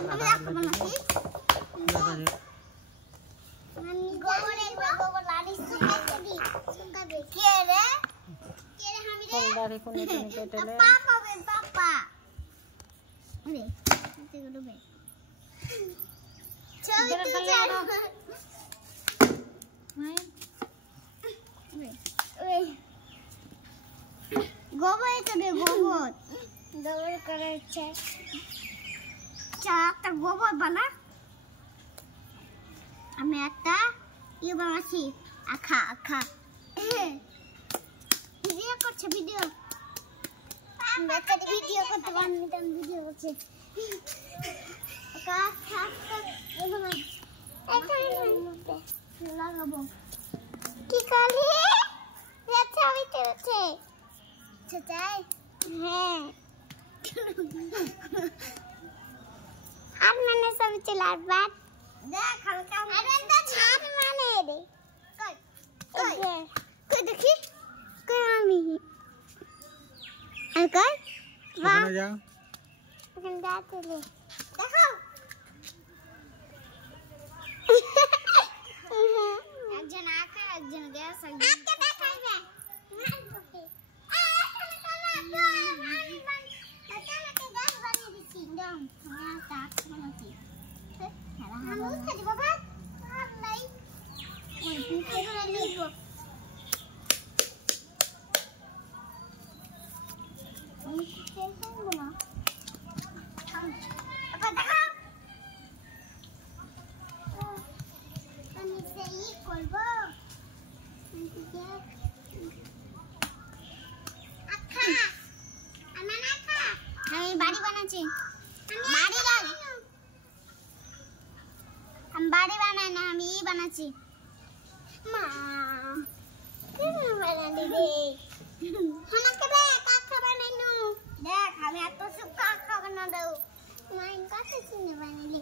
আমি একটা বানাচ্ছি আমি গোবর লাড়ি শুকাবে কে রে আমি রে দাড়ি কোনে কোনে কেটেলে পাপা আরে এতে গুলো গোবর করে গোবর করে একটা গোবর বানা আমি একটা ইয়ে বানাচ্ছি আখা ভিডিও করছে ভিডিও ভিডিও করতে পারি ভিডিও করছে লাগাবো কি করলি ছবি তুলছে চাই হ্যাঁ আর মানে ছবি তোলার বাদ দেখ হালকা আরে এটা ছাদ মানে রে কই দেখি কই আমি আর কই ওখানে যাও ওখানে যাতে দেখো একজন আঁকা একজন গ্যাস আঁকা দেখাইবে আমি বাড়ি বানাচ্ছি আমি বাড়ি বানাই না আমি বানাচ্ছি মা বানালি রে আমাকে দে কাকা বানাইনু দেখ আমি এত সব কাকা বানা দাও মাইন কাছে চিনে বানালি